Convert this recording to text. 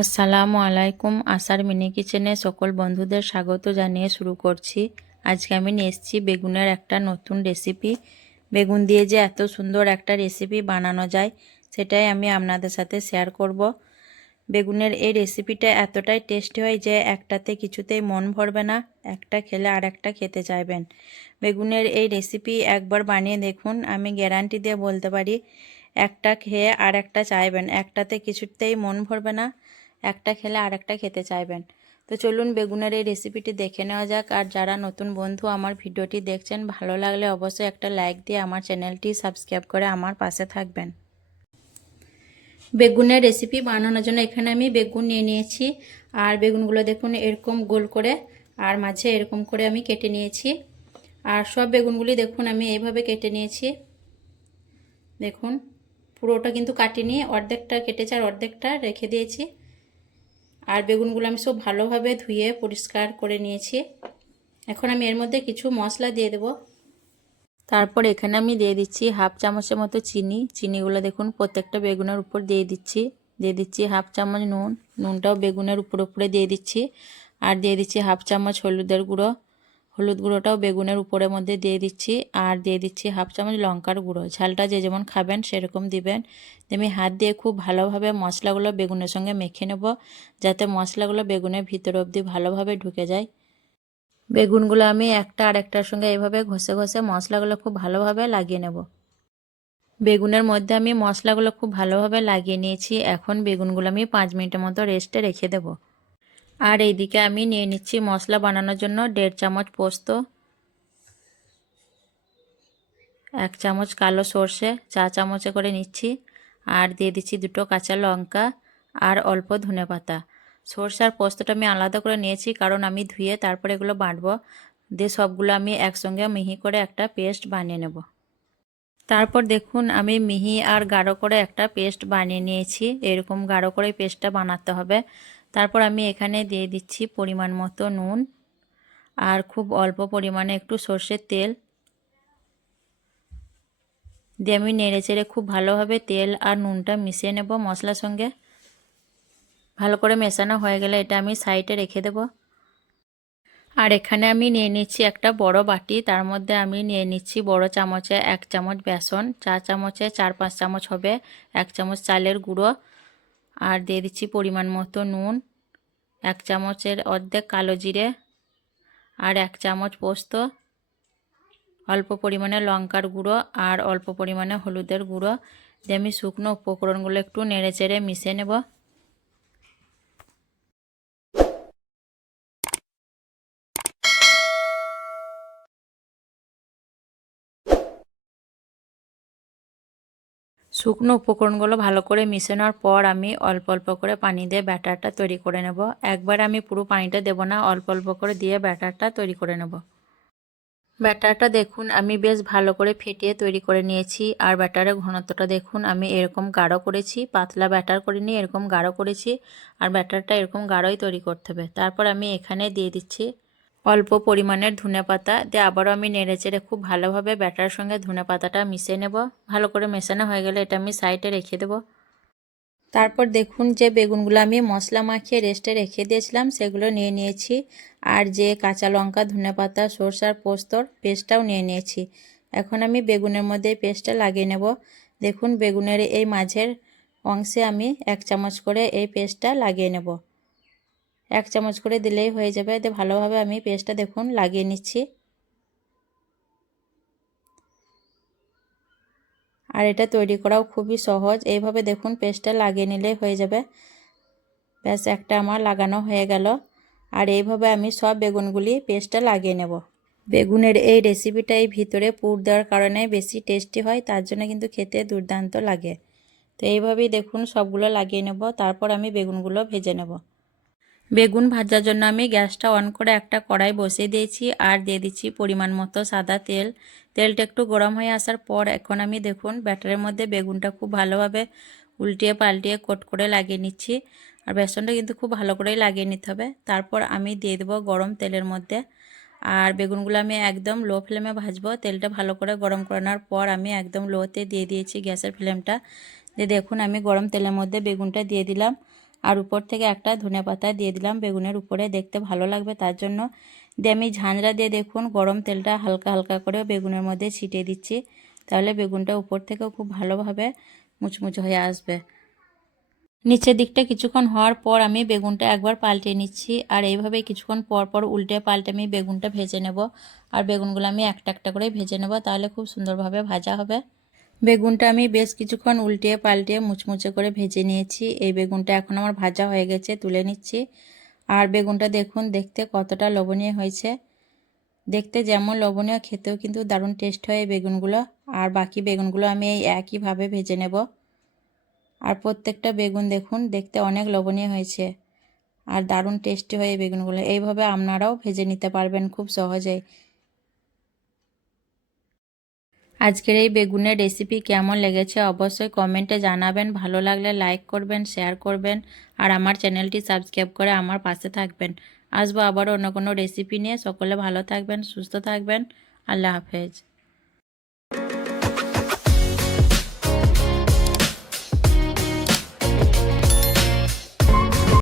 আসসালামু আলাইকুম। আশার মিনি কিচেনে সকল বন্ধুদের স্বাগত জানিয়ে শুরু করছি। আজকে আমি নিয়ে এসেছি বেগুনের একটা নতুন রেসিপি। বেগুন দিয়ে যে এত সুন্দর একটা রেসিপি বানানো যায় সেটাই আমি আপনাদের সাথে শেয়ার করব। বেগুনের এই রেসিপিটা এতটাই টেস্টি হয় যে একটাতে কিছুতেই মন ভরবে না, একটা খেলে আর একটা খেতে চাইবেন। বেগুনের এই রেসিপি একবার বানিয়ে দেখুন, আমি গ্যারান্টি দিয়ে বলতে পারি একটা খেয়ে আর একটা চাইবেন, একটাতে কিছুতেই মন ভরবে না, একটা খেলে আর একটা খেতে চাইবেন। তো চলুন বেগুনের এই রেসিপিটি দেখে নেওয়া যাক। আর যারা নতুন বন্ধু আমার ভিডিওটি দেখছেন, ভালো লাগলে অবশ্যই একটা লাইক দিয়ে আমার চ্যানেলটি সাবস্ক্রাইব করে আমার পাশে থাকবেন। বেগুনের রেসিপি বানানোর জন্য এখানে আমি বেগুন নিয়ে নিয়েছি। আর বেগুনগুলো দেখুন এরকম গোল করে আর মাঝে এরকম করে আমি কেটে নিয়েছি। আর সব বেগুনগুলি দেখুন আমি এইভাবে কেটে নিয়েছি। দেখুন পুরোটা কিন্তু কাটিনি, অর্ধেকটা কেটেছি আর অর্ধেকটা রেখে দিয়েছি। আর বেগুনগুলো আমি সব ভালোভাবে ধুয়ে পরিষ্কার করে নিয়েছি। এখন আমি এর মধ্যে কিছু মশলা দিয়ে দেব। তারপর এখানে আমি দিয়ে দিচ্ছি হাফ চামচের মতো চিনি। চিনিগুলো দেখুন প্রত্যেকটা বেগুনের উপর দিয়ে দিচ্ছি হাফ চামচ নুন। নুনটাও বেগুনের উপরে দিয়ে দিচ্ছি। আর দিয়ে দিচ্ছি হাফ চামচ হলুদের গুঁড়ো। হলুদ গুঁড়োটাও বেগুনের উপরের মধ্যে দিয়ে দিচ্ছি। আর দিয়ে দিচ্ছি হাফ চামচ লঙ্কার গুঁড়ো। ঝালটা যে যেমন খাবেন সেরকম দিবেন। আমি হাত দিয়ে খুব ভালোভাবে মশলাগুলো বেগুনের সঙ্গে মেখে নেব, যাতে মশলাগুলো বেগুনের ভিতর অবধি ভালোভাবে ঢুকে যায়। বেগুনগুলো আমি একটা আরেকটার সঙ্গে এইভাবে ঘষে ঘষে মশলাগুলো খুব ভালোভাবে লাগিয়ে নেব। বেগুনের মধ্যে আমি মশলাগুলো খুব ভালোভাবে লাগিয়ে নিয়েছি। এখন বেগুনগুলো আমি 5 মিনিটের মতো রেস্টে রেখে দেব। আর এইদিকে আমি নিয়ে নিচ্ছি মশলা বানানোর জন্য 1.5 চামচ পোস্ত, 1 চামচ কালো সর্ষে, 4 চামচে করে নিচ্ছি। আর দিয়ে দিচ্ছি 2টো কাঁচা লঙ্কা আর অল্প ধনেপাতা। সর্ষে আর পোস্তটা আমি আলাদা করে নিয়েছি, কারণ আমি ধুয়ে তারপরে এগুলো বাটবো। দিয়ে সবগুলো আমি একসঙ্গে মিহি করে একটা পেস্ট বানিয়ে নেব। তারপর দেখুন আমি মিহি আর গাঢ় করে একটা পেস্ট বানিয়ে নিয়েছি। এরকম গাঢ় করে পেস্টটা বানাতে হবে। তারপর আমি এখানে দিয়ে দিচ্ছি পরিমাণ মতো নুন আর খুব অল্প পরিমাণে একটু সর্ষের তেল দিয়ে আমি নেড়ে চেড়ে খুব ভালোভাবে তেল আর নুনটা মিশিয়ে নেব মশলার সঙ্গে। ভালো করে মেশানো হয়ে গেলে এটা আমি সাইডে রেখে দেব। আর এখানে আমি নিয়ে নিচ্ছি একটা বড় বাটি, তার মধ্যে আমি নিয়ে নিচ্ছি বড় চামচে 1 চামচ বেসন, 4 চামচে 4-5 চামচ হবে 1 চামচ চালের গুঁড়ো। আর দিয়ে দিচ্ছি পরিমাণ মতো নুন, 1 চামচের অর্ধেক কালো জিরে আর 1 চামচ পোস্ত, অল্প পরিমাণে লঙ্কার গুঁড়ো আর অল্প পরিমাণে হলুদের গুঁড়ো দিয়ে আমি শুকনো উপকরণগুলো একটু নেড়ে চেড়ে মিশিয়ে নেব। শুকনো উপকরণগুলো ভালো করে মিশানোর পর আমি অল্প অল্প করে পানি দিয়ে ব্যাটারটা তৈরি করে নেব। একবার আমি পুরো পানিটা দেব না, অল্প অল্প করে দিয়ে ব্যাটারটা তৈরি করে নেব। ব্যাটারটা দেখুন আমি বেশ ভালো করে ফেটিয়ে তৈরি করে নিয়েছি। আর ব্যাটারের ঘনত্বটা দেখুন আমি এরকম গাঢ় করেছি, পাতলা ব্যাটার করিনি, এরকম গাঢ় করেছি। আর ব্যাটারটা এরকম গাঢ়ই তৈরি করতে হবে। তারপর আমি এখানে দিয়ে দিচ্ছি অল্প পরিমাণের ধনেপাতা দিয়ে আবারও আমি নেড়েচেড়ে খুব ভালোভাবে ব্যাটারের সঙ্গে ধনেপাতাটা মিশিয়ে নেব। ভালো করে মেশানো হয়ে গেলে এটা আমি সাইডে রেখে দেব। তারপর দেখুন যে বেগুনগুলো আমি মশলা মাখিয়ে রেস্টে রেখে দিয়েছিলাম সেগুলো নিয়ে নিয়েছি। আর যে কাঁচা লঙ্কা, ধনেপাতা, সরষে আর পোস্তর পেস্টটাও নিয়ে নিয়েছি। এখন আমি বেগুনের মধ্যে এই পেস্টটা লাগিয়ে নেব। দেখুন বেগুনের এই মাঝের অংশে আমি 1 চামচ করে এই পেস্টটা লাগিয়ে নেব। 1 চামচ করে দিলেই হয়ে যাবে। এতে ভালোভাবে আমি পেস্টটা দেখুন লাগিয়ে নিচ্ছি। আর এটা তৈরি করাও খুবই সহজ। এইভাবে দেখুন পেস্টটা লাগিয়ে নিলেই হয়ে যাবে। ব্যাস একটা আমার লাগানো হয়ে গেল। আর এইভাবে আমি সব বেগুনগুলি পেস্টটা লাগিয়ে নেব। বেগুনের এই রেসিপিটা এই ভিতরে পুর দেওয়ার কারণে বেশি টেস্টি হয়, তার জন্য কিন্তু খেতে দুর্দান্ত লাগে। তো এইভাবেই দেখুন সবগুলো লাগিয়ে নেব। তারপর আমি বেগুনগুলো ভেজে নেব। বেগুন ভাজার জন্য আমি গ্যাসটা অন করে একটা কড়াই বসিয়ে দিয়েছি আর দিয়ে দিচ্ছি পরিমাণ মতো সাদা তেল। তেলটা একটু গরম হয়ে আসার পর এখন আমি দেখুন ব্যাটারের মধ্যে বেগুনটা খুব ভালোভাবে উল্টিয়ে পাল্টিয়ে কোট করে লাগিয়ে নিচ্ছি। আর বেসনটা কিন্তু খুব ভালো করেই লাগিয়ে নিতে হবে। তারপর আমি দিয়ে দেবো গরম তেলের মধ্যে। আর বেগুনগুলো আমি একদম লো ফ্লেমে ভাজবো। তেলটা ভালো করে গরম করানোর পর আমি একদম লোতে দিয়ে দিয়েছি গ্যাসের ফ্লেমটা। দিয়ে দেখুন আমি গরম তেলের মধ্যে বেগুনটা দিয়ে দিলাম। আর উপর থেকে একটা ধনেপাতা দিয়ে দিলাম বেগুনের উপরে, দেখতে ভালো লাগবে তার জন্য। দিয়ে আমি ঝাঁঝরা দিয়ে দেখুন গরম তেলটা হালকা হালকা করে বেগুনের মধ্যে ছিটিয়ে দিচ্ছি, তাহলে বেগুনটা উপর থেকেও খুব ভালোভাবে মুচমুচে হয়ে আসবে। নিচের দিকটা কিছুক্ষণ হওয়ার পর আমি বেগুনটা একবার পাল্টে নিচ্ছি, আর এইভাবে কিছুক্ষণ পর পর উল্টে পাল্টে আমি বেগুনটা ভেজে নেব। আর বেগুনগুলো আমি একটা একটা করে ভেজে নেব, তাহলে খুব সুন্দরভাবে ভাজা হবে। বেগুনটা আমি বেশ কিছুক্ষণ উল্টিয়ে পাল্টিয়ে মুচমুচে করে ভেজে নিয়েছি। এই বেগুনটা এখন আমার ভাজা হয়ে গেছে, তুলে নিচ্ছি। আর বেগুনটা দেখুন দেখতে কতটা লোভনীয় হয়েছে। দেখতে যেমন লোভনীয়, খেতেও কিন্তু দারুণ টেস্ট হয় এই বেগুনগুলো। আর বাকি বেগুনগুলো আমি এই একইভাবে ভেজে নেব। আর প্রত্যেকটা বেগুন দেখুন দেখতে অনেক লোভনীয় হয়েছে আর দারুণ টেস্টি হয় এই বেগুনগুলো। এইভাবে আপনারাও ভেজে নিতে পারবেন খুব সহজেই। আজকের এই বেগুনের রেসিপি কেমন লেগেছে অবশ্যই কমেন্টে জানাবেন। ভালো লাগলে লাইক করবেন, শেয়ার করবেন, আর আমার চ্যানেলটি সাবস্ক্রাইব করে আমার পাশে থাকবেন। আসবো আবার অন্য কোনো রেসিপি নিয়ে। সকলে ভালো থাকবেন, সুস্থ থাকবেন। আল্লাহ হাফেজ।